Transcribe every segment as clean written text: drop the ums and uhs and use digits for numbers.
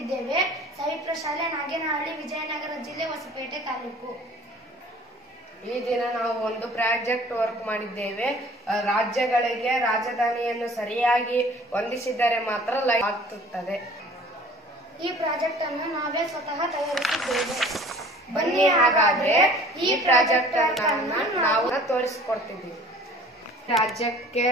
ಮಾಡುತ್ತಿದ್ದೇವೆ. ಸವಿಪ್ರ ಶಾಲೆ, ನಾಗೇನಹಳ್ಳಿ, ವಿಜಯನಗರ ಜಿಲ್ಲೆ, ಹೊಸಪೇಟೆ ತಾಲೂಕು. ಈ ದಿನ ನಾವು ಒಂದು ಪ್ರಾಜೆಕ್ಟ್ ವರ್ಕ್ ಮಾಡಿದ್ದೇವೆ. ರಾಜ್ಯಗಳಿಗೆ ರಾಜಧಾನಿಯನ್ನು ಸರಿಯಾಗಿ ಹೊಂದಿಸಿದರೆ ಮಾತ್ರ ಲೈಟ್ ಆಗ್ತದೆ. ಈ ಪ್ರಾಜೆಕ್ಟ್ ಅನ್ನು ನಾವೇ ಸ್ವತಃ ತಯಾರಿಸಿದ್ದೇವೆ. ಬನ್ನಿ ಹಾಗಾದ್ರೆ ಈ ಪ್ರಾಜೆಕ್ಟ್ ಅನ್ನು ನಾವು ತೋರಿಸಿಕೊಡ್ತಿದ್ದೀವಿ. ರಾಜ್ಯಕ್ಕೆ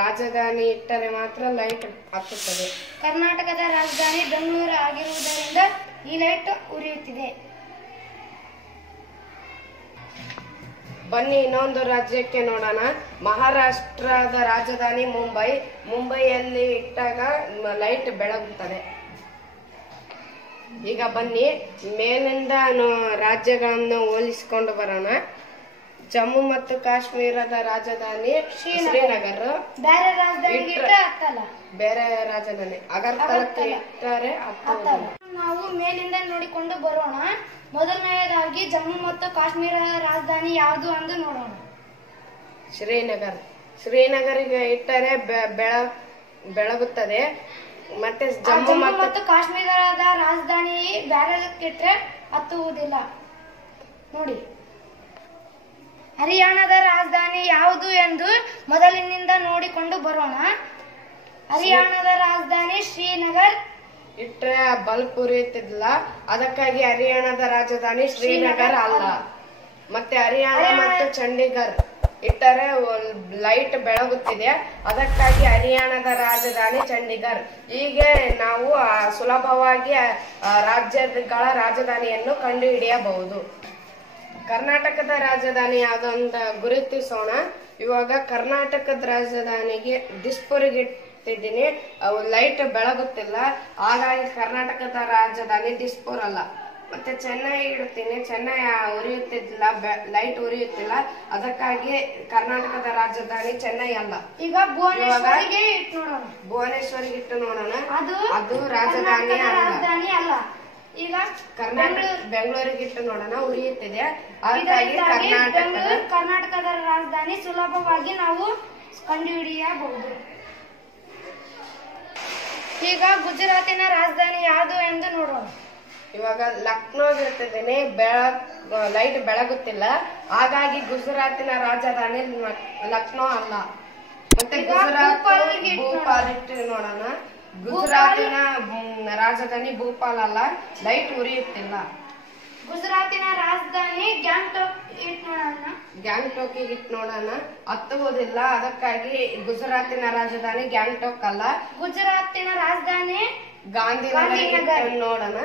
ರಾಜಧಾನಿ ಇಟ್ಟರೆ ಮಾತ್ರ ಲೈಟ್ ಹತ್ತುತ್ತದೆ. ಕರ್ನಾಟಕದ ರಾಜಧಾನಿ ಬೆಂಗಳೂರು ಆಗಿರುವುದರಿಂದ ಈ ಲೈಟ್ ಉರಿಯುತ್ತಿದೆ. ಬನ್ನಿ ಇನ್ನೊಂದು ರಾಜ್ಯಕ್ಕೆ ನೋಡೋಣ. ಮಹಾರಾಷ್ಟ್ರದ ರಾಜಧಾನಿ ಮುಂಬೈ. ಮುಂಬೈಯಲ್ಲಿ ಇಟ್ಟಾಗ ಲೈಟ್ ಬೆಳಗುತ್ತದೆ. ಈಗ ಬನ್ನಿ ಮೇಲಿಂದ ರಾಜ್ಯಗಳನ್ನು ಹೋಲಿಸಿಕೊಂಡು ಬರೋಣ. ಜಮ್ಮು ಮತ್ತು ಕಾಶ್ಮೀರದ ರಾಜಧಾನಿ ಶ್ರೀನಗರ. ಬೇರೆ ರಾಜಧಾನಿ ಬೇರೆ ರಾಜಧಾನಿ ಅಗರ್ತಲಕ್ಕೆ ಇಟ್ಟರೆ ನಾವು ಮೇಲಿಂದ ನೋಡಿಕೊಂಡು ಬರೋಣ. ಮೊದಲನೆಯದಾಗಿ ಜಮ್ಮು ಮತ್ತು ಕಾಶ್ಮೀರದ ರಾಜಧಾನಿ ಯಾವುದು ಎಂದು ನೋಡೋಣ. ಶ್ರೀನಗರ್. ಶ್ರೀನಗರಿಗೆ ಇಟ್ಟರೆ ಬೆಳಗುತ್ತದೆ. ಮತ್ತೆ ಜಮ್ಮು ಮತ್ತು ಕಾಶ್ಮೀರದ ರಾಜಧಾನಿ ಬೇರೆದಕ್ಕಿಟ್ಟರೆ ಹತ್ತುವುದಿಲ್ಲ. ನೋಡಿ, ಹರಿಯಾಣದ ರಾಜಧಾನಿ ಯಾವುದು ಎಂದು ಮೊದಲಿನಿಂದ ನೋಡಿಕೊಂಡು ಬರೋಣ. ಹರಿಯಾಣದ ರಾಜಧಾನಿ ಶ್ರೀನಗರ್. ಇಟ್ಟರೆ ಬಲ್ಬ್ ಉರಿಯುತ್ತಿಲ್ಲ, ಅದಕ್ಕಾಗಿ ಹರಿಯಾಣದ ರಾಜಧಾನಿ ಶ್ರೀನಗರ್ ಅಲ್ಲ. ಮತ್ತೆ ಹರಿಯಾಣ ಮತ್ತು ಚಂಡೀಗಢ ಇಟ್ಟರೆ ಲೈಟ್ ಬೆಳಗುತ್ತಿದೆ, ಅದಕ್ಕಾಗಿ ಹರಿಯಾಣದ ರಾಜಧಾನಿ ಚಂಡೀಗಢ. ಹೀಗೆ ನಾವು ಸುಲಭವಾಗಿ ರಾಜ್ಯಗಳ ರಾಜಧಾನಿಯನ್ನು ಕಂಡುಹಿಡಿಯಬಹುದು. ಕರ್ನಾಟಕದ ರಾಜಧಾನಿ ಯಾವುದು ಅಂತ ಗುರುತಿಸೋಣ. ಇವಾಗ ಕರ್ನಾಟಕದ ರಾಜಧಾನಿಗೆ ದಿಸ್ಪುರ್ಗಿಟ್ಟಿದ್ದೀನಿ, ಲೈಟ್ ಬೆಳಗುತ್ತಿಲ್ಲ, ಹಾಗಾಗಿ ಕರ್ನಾಟಕದ ರಾಜಧಾನಿ ದಿಸ್ಪುರ್ ಅಲ್ಲ. ಮತ್ತೆ ಚೆನ್ನೈ ಇಡ್ತೀನಿ, ಚೆನ್ನೈ ಉರಿಯುತ್ತಿಲ್ಲ, ಲೈಟ್ ಉರಿಯುತ್ತಿಲ್ಲ, ಅದಕ್ಕಾಗಿ ಕರ್ನಾಟಕದ ರಾಜಧಾನಿ ಚೆನ್ನೈ ಅಲ್ಲ. ಈಗ ಭುವನೇಶ್ವರಿಗೆ ಇಟ್ಟು ನೋಡೋಣ. ಅದು ರಾಜಧಾನಿ ಅಲ್ಲ. ಈಗ ಬೆಂಗಳೂರಿಗೆ ಇಟ್ಟು ನೋಡೋಣ, ಉರಿಯುತ್ತಿದೆ, ಕರ್ನಾಟಕದ ರಾಜಧಾನಿ ಸುಲಭವಾಗಿ ನಾವು ಕಂಡುಹಿಡಿಯಬಹುದು. ಈಗ ಗುಜರಾತಿನ ರಾಜಧಾನಿ ಯಾವುದು ಎಂದು ನೋಡೋಣ. ಇವಾಗ ಲಕ್ನೋ ಇರ್ತಿದ್ದೀನಿ, ಲೈಟ್ ಬೆಳಗುತ್ತಿಲ್ಲ, ಹಾಗಾಗಿ ಗುಜರಾತಿನ ರಾಜಧಾನಿ ಲಕ್ನೋ ಅಲ್ಲ. ಮತ್ತೆ ಗುಜರಾತ್ ಭೂಪಾಲ್ ಇಟ್ಟು ನೋಡೋಣ. ಗುಜರಾತಿನ ರಾಜಧಾನಿ ಭೂಪಾಲ್ ಅಲ್ಲ, ಲೈಟ್ ಉರಿಯುತ್ತಿಲ್ಲ. ಗುಜರಾತಿನ ರಾಜಧಾನಿ ಗ್ಯಾಂಗ್ಟೋಕ್ ಇಟ್ಟು ನೋಡೋಣ, ಹತ್ತುವುದಿಲ್ಲ, ಅದಕ್ಕಾಗಿ ಗುಜರಾತಿನ ರಾಜಧಾನಿ ಗ್ಯಾಂಗ್ಟೋಕ್ ಅಲ್ಲ. ಗುಜರಾತಿನ ರಾಜಧಾನಿ ಗಾಂಧಿನಗರ ನೋಡೋಣ,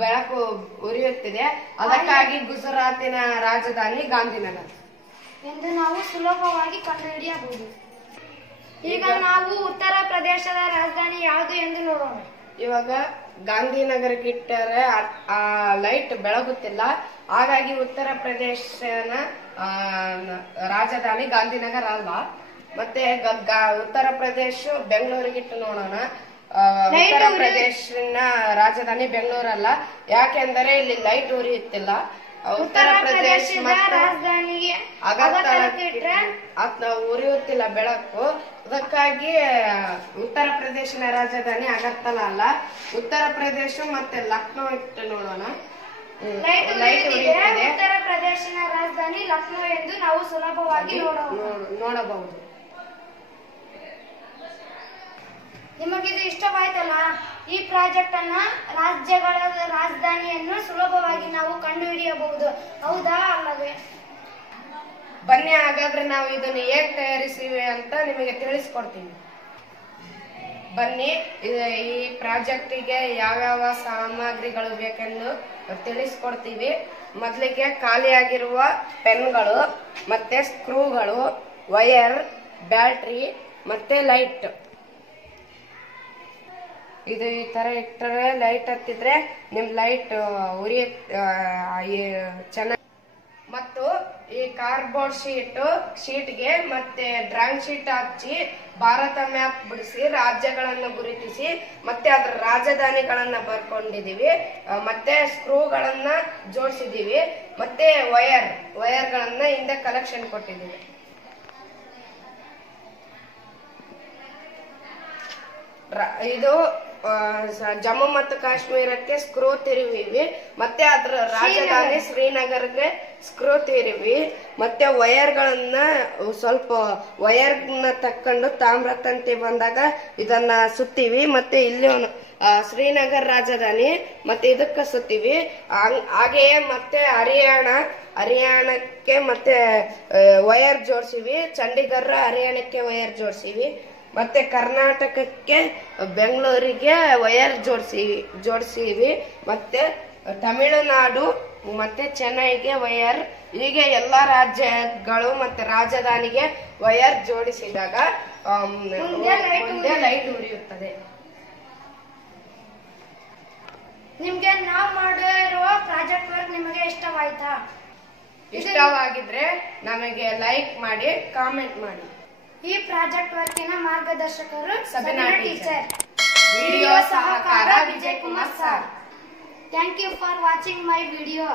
ಬೆಳಕು ಉರಿಯುತ್ತಿದೆ, ಅದಕ್ಕಾಗಿ ಗುಜರಾತಿನ ರಾಜಧಾನಿ ಗಾಂಧಿನಗರ ಎಂದು ನಾವು ಸುಲಭವಾಗಿ ಕಂಡುಹಿಡಿಯಬಹುದು. ಈಗ ನಾವು ಉತ್ತರ ಪ್ರದೇಶದ ರಾಜಧಾನಿ ಯಾವುದು ಎಂದು ನೋಡೋಣ. ಇವಾಗ ಗಾಂಧಿನಗರಕ್ಕೆ ಇಟ್ಟರೆ ಲೈಟ್ ಬೆಳಗುತ್ತಿಲ್ಲ, ಹಾಗಾಗಿ ಉತ್ತರ ಪ್ರದೇಶನ ರಾಜಧಾನಿ ಗಾಂಧಿನಗರ ಅಲ್ಲ. ಮತ್ತೆ ಉತ್ತರ ಪ್ರದೇಶ ಬೆಂಗಳೂರಿಗಿಟ್ಟು ನೋಡೋಣ. ಉತ್ತರ ಪ್ರದೇಶನ ರಾಜಧಾನಿ ಬೆಂಗಳೂರಲ್ಲ, ಯಾಕೆಂದರೆ ಇಲ್ಲಿ ಲೈಟ್ ಉರಿಯುತ್ತಿಲ್ಲ. ಉತ್ತರ ಪ್ರದೇಶ ರಾಜಧಾನಿಗೆ ಉರಿಯುತ್ತಿಲ್ಲ ಬೆಳಕು, ಅದಕ್ಕಾಗಿ ಉತ್ತರ ಪ್ರದೇಶನ ರಾಜಧಾನಿ ಅಗರ್ತಲ ಅಲ್ಲ. ಉತ್ತರ ಪ್ರದೇಶ ಮತ್ತೆ ಲಕ್ನೋ ಇಟ್ಟು ನೋಡೋಣ. ಲೈಟ್ ಉರಿಯುತ್ತಿದೆ, ಉತ್ತರ ಪ್ರದೇಶನ ರಾಜಧಾನಿ ಲಕ್ನೋ ಎಂದು ನಾವು ಸುಲಭವಾಗಿ ನೋಡಬಹುದು. ನಿಮಗಿದು ಇಷ್ಟವಾಯ್ತಲ್ಲ? ಈ ಪ್ರಾಜೆಕ್ಟ್ ಅನ್ನ ರಾಜ್ಯಗಳ ರಾಜಧಾನಿಯನ್ನು ಸುಲಭವಾಗಿ ನಾವು ಕಂಡುಹಿಡಿಯಬಹುದು, ಹೌದಾ ಅಲ್ಲವೇ? ಬನ್ನಿ ಹಾಗಾದ್ರೆ ನಾವು ಇದನ್ನು ಹೇಗೆ ತಯಾರಿಸಿವೆ ಅಂತ ನಿಮಗೆ ತಿಳಿಸ್ಕೊಡ್ತೀವಿ. ಬನ್ನಿ, ಈ ಪ್ರಾಜೆಕ್ಟಿಗೆ ಯಾವ್ಯಾವ ಸಾಮಗ್ರಿಗಳು ಬೇಕೆಂದು ತಿಳಿಸ್ಕೊಡ್ತೀವಿ. ಮೊದಲಿಗೆ ಖಾಲಿಯಾಗಿರುವ ಪೆನ್ಗಳು, ಮತ್ತೆ ಸ್ಕ್ರೂಗಳು, ವೈರ್, ಬ್ಯಾಟ್ರಿ ಮತ್ತೆ ಲೈಟ್. ಇದು ಈ ತರ ಇಟ್ಟರೆ ಲೈಟ್ ಹತ್ತಿದ್ರೆ ನಿಮ್ ಲೈಟ್ ಚೆನ್ನಾಗಿ. ಮತ್ತು ಈ ಕಾರ್ಡ್ಬೋರ್ಡ್ ಶೀಟ್ಗೆ ಮತ್ತೆ ಡ್ರಾಯಿಂಗ್ ಶೀಟ್ ಹಚ್ಚಿ ಭಾರತ ಮ್ಯಾಪ್ ಬಿಡಿಸಿ ರಾಜ್ಯಗಳನ್ನು ಗುರುತಿಸಿ ಮತ್ತೆ ಅದರ ರಾಜಧಾನಿಗಳನ್ನ ಬರ್ಕೊಂಡಿದೀವಿ. ಮತ್ತೆ ಸ್ಕ್ರೂಗಳನ್ನ ಜೋಡಿಸಿದೀವಿ. ಮತ್ತೆ ವೈರ್ಗಳನ್ನ ಹಿಂದೆ ಕಲೆಕ್ಷನ್ ಕೊಟ್ಟಿದ್ದೀವಿ. ಇದು ಜಮ್ಮು ಮತ್ತು ಕಾಶ್ಮೀರಕ್ಕೆ ಸ್ಕ್ರೂ ತಿರುವಿವಿ, ಮತ್ತೆ ಅದರ ರಾಜಧಾನಿ ಶ್ರೀನಗರ್ಗೆ ಸ್ಕ್ರೂ ತಿರುವಿ, ಮತ್ತೆ ವೈರ್ಗಳನ್ನ ಸ್ವಲ್ಪ ವೈರ್ನ ತಕ್ಕೊಂಡು ತಾಮ್ರ ತಂತಿ ಬಂದಾಗ ಇದನ್ನ ಸುತ್ತೀವಿ. ಮತ್ತೆ ಇಲ್ಲಿ ಶ್ರೀನಗರ್ ರಾಜಧಾನಿ ಮತ್ತೆ ಇದಕ್ಕ ಸುತ್ತೀವಿ. ಹಾಗೆಯೇ ಮತ್ತೆ ಹರಿಯಾಣಕ್ಕೆ ಮತ್ತೆ ವೈರ್ ಜೋಡಿಸಿವಿ. ಚಂಡೀಗಢ ಹರಿಯಾಣಕ್ಕೆ ವೈರ್ ಜೋಡಿಸಿವಿ. ಮತ್ತೆ ಕರ್ನಾಟಕಕ್ಕೆ ಬೆಂಗಳೂರಿಗೆ ವೈರ್ ಜೋಡಿಸಿವಿ. ಮತ್ತೆ ತಮಿಳುನಾಡು ಮತ್ತೆ ಚೆನ್ನೈಗೆ ವೈರ್, ಹೀಗೆ ಎಲ್ಲಾ ರಾಜ್ಯಗಳು ಮತ್ತೆ ರಾಜಧಾನಿಗೆ ವೈರ್ ಜೋಡಿಸಿದಾಗ ಮುಂದೆ ಲೈಟ್ ಉರಿಯುತ್ತದೆ. ನಿಮ್ಗೆ ನಾವು ಮಾಡಿರುವ ಪ್ರಾಜೆಕ್ಟ್ ವರ್ಕ್ ನಿಮಗೆ ಇಷ್ಟವಾಯ್ತಾ? ಇಷ್ಟವಾಗಿದ್ರೆ ನಮಗೆ ಲೈಕ್ ಮಾಡಿ, ಕಾಮೆಂಟ್ ಮಾಡಿ. ಈ ಪ್ರಾಜೆಕ್ಟ್ ವರ್ಕಿನ ಮಾರ್ಗದರ್ಶಕರು ಸಬಿನಾ ಟೀಚರ್, ವಿಡಿಯೋ ಸಹಕಾರ Vijay Kumar sir. Thank you for watching my video.